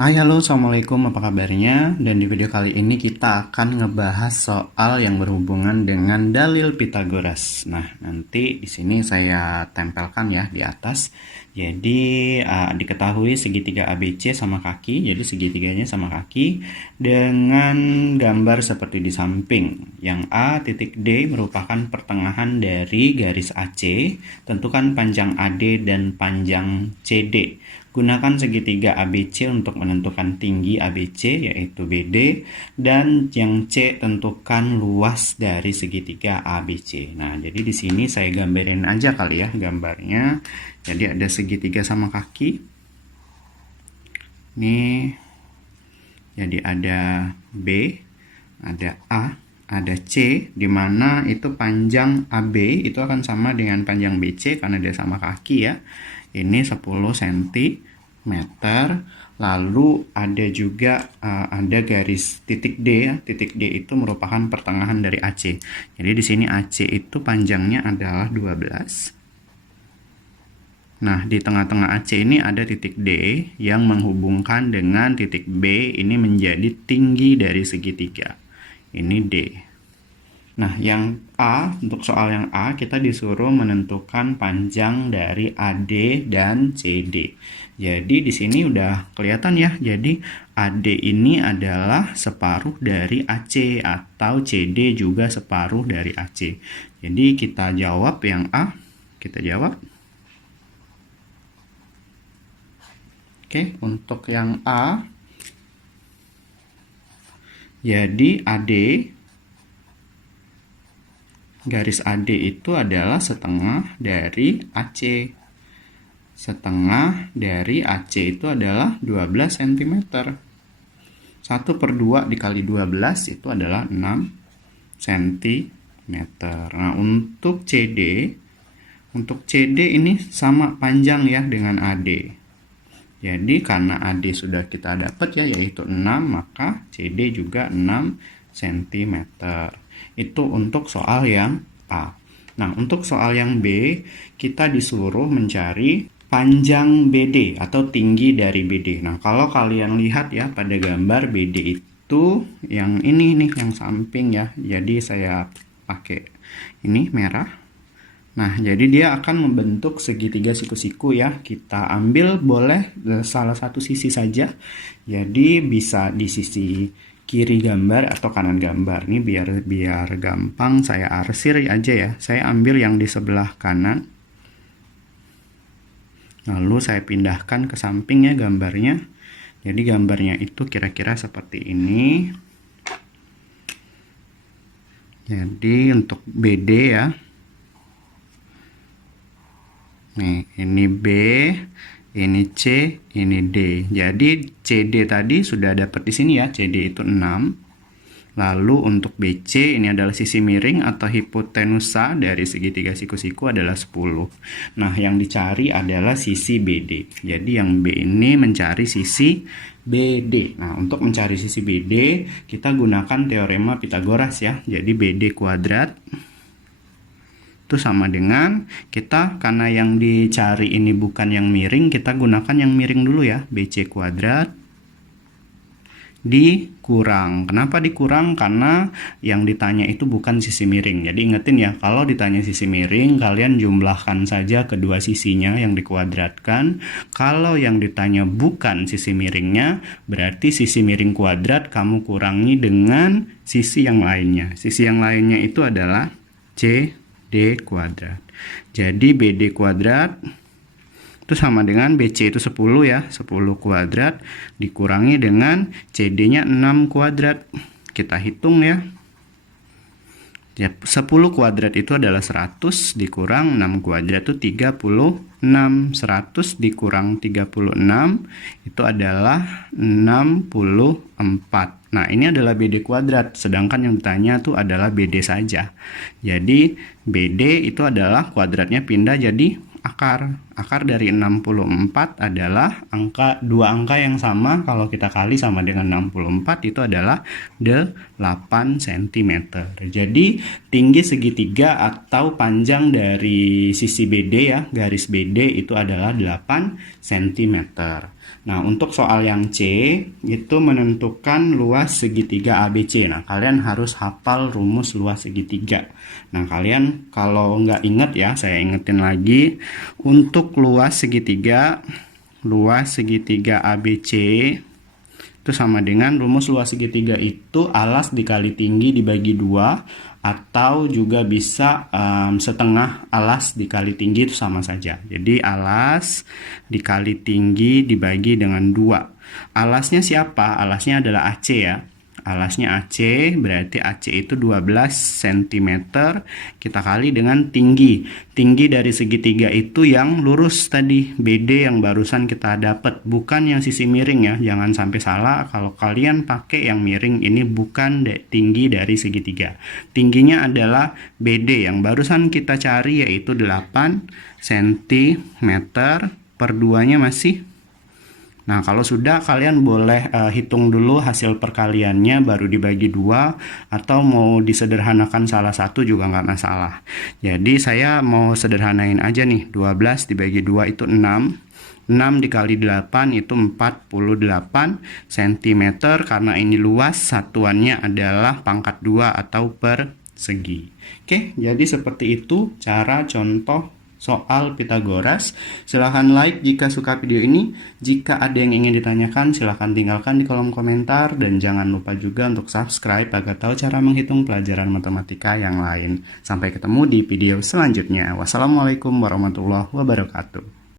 Hai halo, assalamualaikum, apa kabarnya? Dan di video kali ini kita akan ngebahas soal yang berhubungan dengan dalil Pitagoras. Nah, nanti di sini saya tempelkan ya di atas. Jadi diketahui segitiga ABC sama kaki, jadi segitiganya sama kaki dengan gambar seperti di samping. Yang A titik D merupakan pertengahan dari garis AC. Tentukan panjang AD dan panjang CD. Gunakan segitiga ABC untuk menentukan tinggi ABC yaitu BD, dan yang C tentukan luas dari segitiga ABC. Nah, jadi di sini saya gambarin aja kali ya gambarnya. Jadi ada segitiga sama kaki. Nih. Jadi ada B, ada A, ada C, di mana itu panjang AB itu akan sama dengan panjang BC karena dia sama kaki ya. Ini 10 cm. Lalu ada juga ada garis titik D ya. Titik D itu merupakan pertengahan dari AC. Jadi di sini AC itu panjangnya adalah 12. Nah, di tengah-tengah AC ini ada titik D yang menghubungkan dengan titik B, ini menjadi tinggi dari segitiga. Ini D. Nah, yang A, untuk soal yang A, kita disuruh menentukan panjang dari AD dan CD. Jadi di sini udah kelihatan ya. Jadi AD ini adalah separuh dari AC atau CD juga separuh dari AC. Jadi kita jawab yang A, kita jawab. Oke, untuk yang A, jadi AD, garis AD itu adalah setengah dari AC. Setengah dari AC itu adalah 12 cm. 1/2 dikali 12 itu adalah 6 cm. Nah, untuk CD ini sama panjang ya dengan AD. Jadi karena AD sudah kita dapat ya, yaitu 6, maka CD juga 6 cm. Itu untuk soal yang A. Nah, untuk soal yang B, kita disuruh mencari panjang BD atau tinggi dari BD. Nah, kalau kalian lihat ya pada gambar BD itu yang ini nih, yang samping ya. Jadi saya pakai ini merah. Nah, jadi dia akan membentuk segitiga siku-siku ya. Kita ambil boleh salah satu sisi saja. Jadi bisa di sisi kiri gambar atau kanan gambar. Ini biar gampang saya arsir aja ya. Saya ambil yang di sebelah kanan. Lalu saya pindahkan ke samping ya gambarnya. Jadi gambarnya itu kira-kira seperti ini. Jadi untuk BD ya. Nih, ini B, ini C, ini D. Jadi CD tadi sudah dapat di sini ya. CD itu 6. Lalu untuk BC ini adalah sisi miring atau hipotenusa dari segitiga siku-siku adalah 10. Nah, yang dicari adalah sisi BD. Jadi yang B ini mencari sisi BD. Nah, untuk mencari sisi BD, kita gunakan teorema Pitagoras ya. Jadi BD kuadrat itu sama dengan kita, karena yang dicari ini bukan yang miring, kita gunakan yang miring dulu ya. BC kuadrat dikurang. Kenapa dikurang? Karena yang ditanya itu bukan sisi miring. Jadi ingetin ya, kalau ditanya sisi miring, kalian jumlahkan saja kedua sisinya yang dikuadratkan. Kalau yang ditanya bukan sisi miringnya, berarti sisi miring kuadrat kamu kurangi dengan sisi yang lainnya. Sisi yang lainnya itu adalah CD kuadrat. Jadi BD kuadrat itu sama dengan BC itu 10 ya. 10 kuadrat dikurangi dengan CD-nya 6 kuadrat. Kita hitung ya. 10 kuadrat itu adalah 100 dikurang 6 kuadrat itu 36. 100 dikurang 36 itu adalah 64. Nah, ini adalah BD kuadrat, sedangkan yang ditanya itu adalah BD saja. Jadi BD itu adalah kuadratnya pindah jadi akar. Akar dari 64 adalah dua angka yang sama. Kalau kita kali sama dengan 64 itu adalah 8 cm. Jadi tinggi segitiga atau panjang dari sisi BD ya, garis BD itu adalah 8 cm. Nah, untuk soal yang C, itu menentukan luas segitiga ABC. Nah, kalian harus hafal rumus luas segitiga. Nah, kalian kalau nggak inget ya, saya ingetin lagi. Untuk luas segitiga ABC itu sama dengan rumus luas segitiga itu alas dikali tinggi dibagi 2, atau juga bisa setengah alas dikali tinggi itu sama saja. Jadi alas dikali tinggi dibagi dengan 2. Alasnya siapa? Alasnya adalah AC ya. Alasnya AC, berarti AC itu 12 cm, kita kali dengan tinggi. Tinggi dari segitiga itu yang lurus tadi, BD yang barusan kita dapat, bukan yang sisi miring ya. Jangan sampai salah, kalau kalian pakai yang miring, ini bukan tinggi dari segitiga. Tingginya adalah BD yang barusan kita cari, yaitu 8 cm per 2-nya masih. Nah, kalau sudah, kalian boleh hitung dulu hasil perkaliannya baru dibagi 2, atau mau disederhanakan salah satu juga nggak masalah. Jadi saya mau sederhanain aja nih, 12 dibagi 2 itu 6. 6 dikali 8 itu 48 cm, karena ini luas, satuannya adalah pangkat 2 atau persegi. Oke, jadi seperti itu cara contoh soal Pitagoras. Silahkan like jika suka video ini. Jika ada yang ingin ditanyakan, silahkan tinggalkan di kolom komentar. Dan jangan lupa juga untuk subscribe agar tahu cara menghitung pelajaran matematika yang lain. Sampai ketemu di video selanjutnya. Wassalamualaikum warahmatullahi wabarakatuh.